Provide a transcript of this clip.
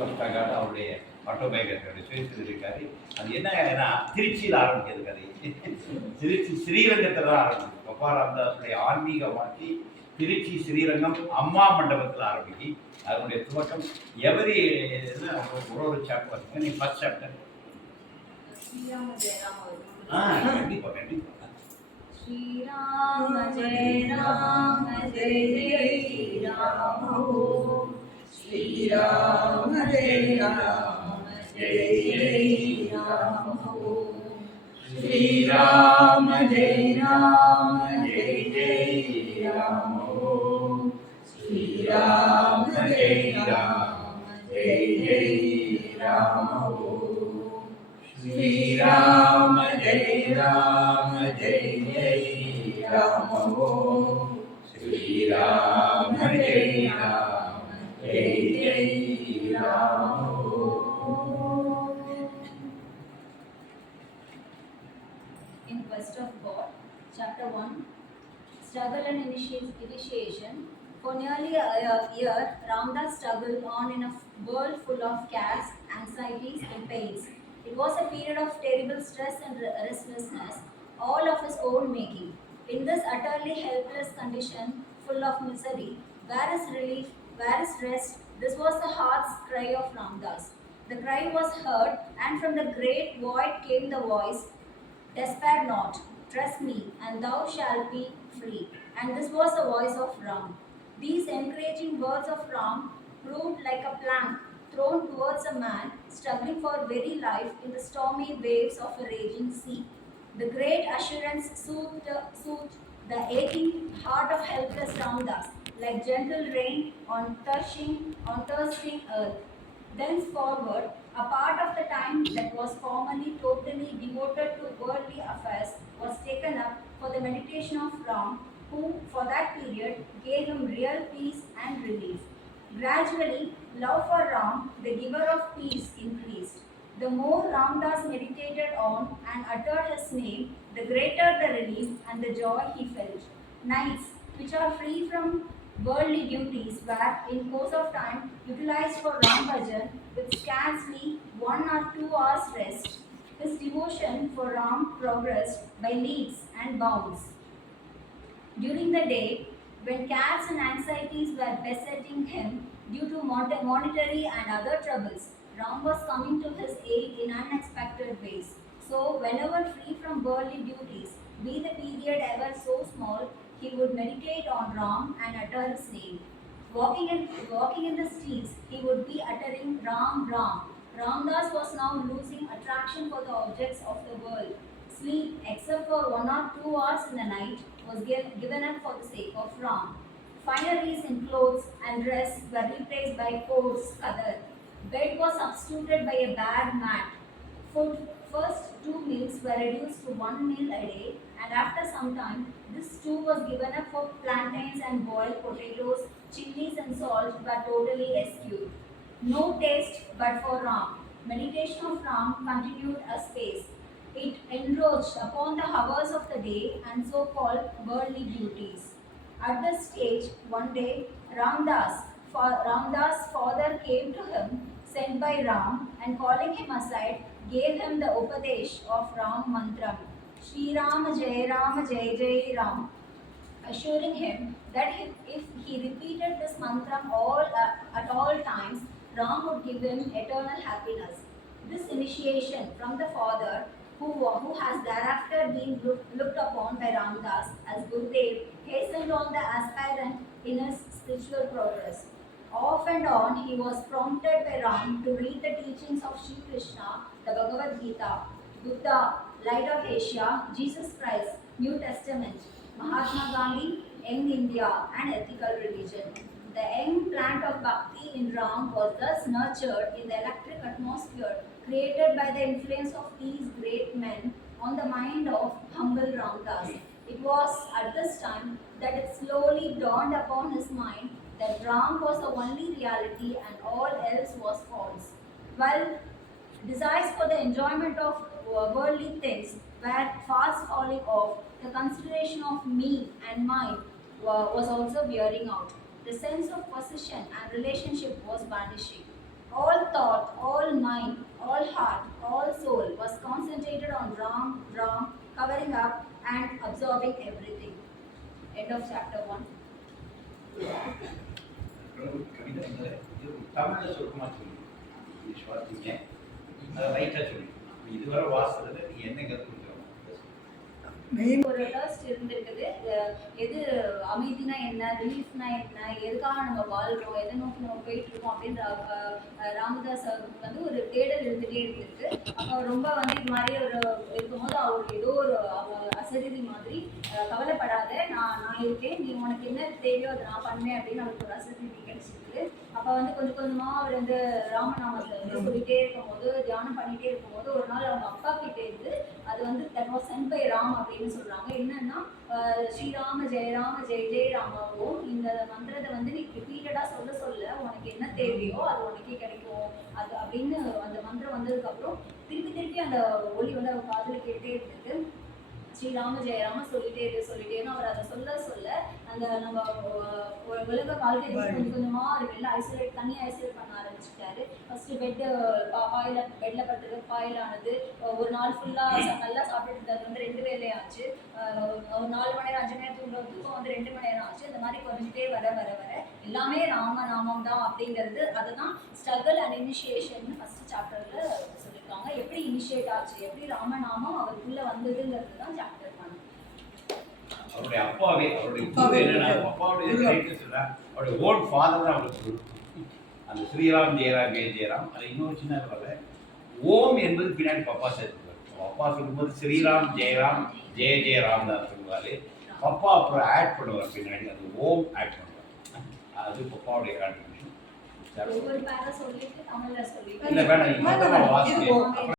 வருஷக்காக அவருடைய ஆட்டோபயோகிராஃபி சுயசரிதை இருக்காரு. அது என்ன திருச்சியில் ஆரம்பிக்கிறது கதை. திருச்சி ஸ்ரீரங்கத்தில் தான் ஆரம்பிக்கும். பப்பா ராமதாஸுடைய ஆன்மீக வாழ்க்கை திருச்சி ஸ்ரீரங்கம் அம்மா மண்டபத்தில் ஆரம்பிக்கி அதனுடைய துவக்கம் எவரி ஒரு சாப்டர் நீ ஃபர்ஸ்ட் சாப்டர். கண்டிப்பா கண்டிப்பா. ஸ்ரீராம ஜெய ராம ஜெய ஜெய ராம ஓம் ஸ்ரீராம ஜெய ராம ஜெய ஜெய ராம ஓம் ஸ்ரீராம ஜெய ராம ஜெய ஜெய ராம ஓம் ஸ்ரீராம ஜெய ராம ஜெய ஜெய ராம ஓம் ஸ்ரீராம ஜெய ராம ஜெய ஜெய ராம ஓம் ஸ்ரீராம ஜெய ராம ஜெய ஜெய ராம ஓம். In Quest of God, Chapter 1, Struggle and Initiation. For nearly a year, Ramdash struggled on in a world full of cares, anxieties and pains. It was a period of terrible stress and restlessness, all of his own making. In this utterly helpless condition, full of misery, where is relief, where is rest? This was the heart's cry of Ramdash. The cry was heard, and from the great void came the voice, "Despair not, trust me, and thou shalt be free." And this was the voice of Ram. These encouraging words of Ram proved like a plank thrown towards a man struggling for very life in the stormy waves of a raging sea. The great assurance soothed the aching heart of helpless Ramdash like gentle rain on thirsting earth. Thenceforward, a part of the time that was formerly totally devoted to worldly affairs was taken up for the meditation of Ram, who for that period gave him real peace and relief. Gradually, love for Ram, the giver of peace, increased. The more Ramdash meditated on and uttered his name, the greater the relief and the joy he felt. Nights, which are free from worldly duties, were in course of time utilized for Ram Bhajan with scarcely 1 or 2 hours rest. His devotion for Ram progressed by leaps and bounds. During the day, when cares and anxieties were besetting him due to monetary and other troubles, Ram was coming to his aid in unexpected ways. So, whenever free from worldly duties, be the period ever so small, he would meditate on Ram and utter his name. Walking in the streets, he would be uttering Ram, Ram. Ramdash was now losing attraction for the objects of the world. Sleep, except for 1 or 2 hours in the night, was given up for the sake of Ram. Fineries in clothes and dress were replaced by coats, other. Bed was substituted by a bad mat. Food, first 2 meals were reduced to 1 meal a day, and after some time, this too was given up for plantains and boiled potatoes, chilies and salt were totally eschewed. No taste but for Ram. Meditation of Ram continued a space. It encroached upon the hours of the day and so-called worldly duties. At this stage, one day, Ramdash's father came to him, sent by Ram, and calling him aside, gave him the Upadesh of Ram Mantram, Shri Rama Jai Rama Jai Jai Ram, assuring him that if he repeated this mantram at all times, Ram would give him eternal happiness. This initiation from the father, who has thereafter been looked upon by Ramdash as Gurudev, hastened on the aspirant in his spiritual progress. Off and on, he was prompted by Ram to read the teachings of Sri Krishna, the Bhagavad Gita, Buddha, Light of Asia, Jesus Christ, New Testament, Mahatma Gandhi, Young India, and ethical religion. The young plant of bhakti in Ram was thus nurtured in the electric atmosphere created by the influence of these great men on the mind of humble Ramdash. It was at this time that it slowly dawned upon his mind that Ram was the only reality and all else was false. While desires for the enjoyment of worldly things were fast falling off, the consideration of me and mine was also wearing out. The sense of possession and relationship was vanishing. All thought, all mind, all heart, all soul was concentrated on Ram, covering up and absorbing everything. End of chapter 1. கவிதை வந்து தமிழில் சுருக்கமாக சொல்லி விஸ்வாசிங்க அதை ரைட்டாக சொல்லி இதுவரை வாசத்தில் நீ என்ன கற்றுக்கிறோம் ஒரு டர்ஸ்ட் இருந்திருக்குது. எது அமைதினா என்ன, ரிலீஃப்னா என்ன, எதுக்காக நம்ம வாழ்றோம், எதை நோக்கி நம்ம போயிட்டு இருக்கோம் அப்படின்ற ராமதாஸ் அவருக்கு வந்து ஒரு தேடல் இருந்துகிட்டே இருந்திருக்கு. அப்போ ரொம்ப வந்து இது மாதிரி ஒரு இருக்கும்போது அவர் ஏதோ ஒரு அசதிதி மாதிரி கவலைப்படாத, நான் இருக்கேன், நீ உனக்கு என்ன தேவையோ அதை நான் பண்ணேன் அப்படின்னு அவருக்கு ஒரு அசதிதி கிடைச்சிருக்கு. அப்போ வந்து கொஞ்சம் கொஞ்சமாக அவர் வந்து ராமநாமத்தை வந்து சொல்லிகிட்டே இருக்கும்போது, தியானம் பண்ணிகிட்டே இருக்கும்போது ஒரு நாள் அவங்க அப்பா கிட்டே இருந்து அது வந்து that was sent by Ram அப்படின்னு சொல்கிறாங்க. என்னன்னா ஸ்ரீராம ஜெயராம ஜெய ஜெய ராமாவும் இந்த மந்திரத்தை வந்து நீ ரிப்பீட்டடாக சொல்ல சொல்ல உனக்கு என்ன தேவையோ அது உனக்கே கிடைக்கும் அது அப்படின்னு அந்த மந்திரம் வந்ததுக்கப்புறம் திருப்பி திருப்பி அந்த ஒளி வந்து அவர் காதில் கேட்டே இருந்தது. ஸ்ரீராம ஜெயராம சொல்லிட்டேன்னு அவர் அதை சொல்ல சொல்ல அந்த நம்ம உலக வாழ்க்கை கொஞ்சம் கொஞ்சமாக அவர் வெளில தனியாக ஐசோலேட் பண்ண ஆரம்பிச்சுட்டாரு. ஃபர்ஸ்ட் பெட்ல படுத்துறது பாயில் ஆனது. ஒரு நாள் ஃபுல்லாக நல்லா சாப்பிட்டு இருந்தது வந்து 2 வேளை ஆச்சு. ஒரு 4 மணி நேரம் 5 மணி நேரம் தூக்கம் வந்து 2 மணி நேரம் ஆச்சு. இந்த மாதிரி குறைஞ்சிட்டே வர எல்லாமே ராமநாமம் தான் அப்படிங்கிறது. அதுதான் ஸ்ட்ரகிள் அண்ட் இனிஷியேஷன் ஃபர்ஸ்ட் சாப்டர்ல சொல்லியிருக்காங்க. எப்படி இனிஷியேட் ஆச்சு, எப்படி ராமநாமம் அவருக்குள்ள வந்ததுங்கிறது தான் சாப்டர் 1. அவருடைய அப்பாவே அவருடைய என்னன்னா அப்பாவுடைய அவருடைய ஓன் ஃபாதர் தான் அவருக்கு அந்த ஸ்ரீராம் ஜெயராம் ஜெயராம். அது இன்னொரு சின்ன வரல ஓம் என்பது பின்னாடி பப்பா சேர்த்துருவார். அப்பா சொல்லும்போது ஸ்ரீராம் ஜெயராம் ஜெய ஜெயராம் தான் சொல்லுவார். பப்பா அப்புறம் ஆட் பண்ணுவார் பின்னாடி அது ஓம் ஆட் பண்ணுவார். அது பப்பாவுடைய கான்ட்ரிபியூஷன். ஒவ்வொரு பேரா சொல்லிட்டு தமிழ்ல சொல்லி இல்லை வேணாம் வாசிக்க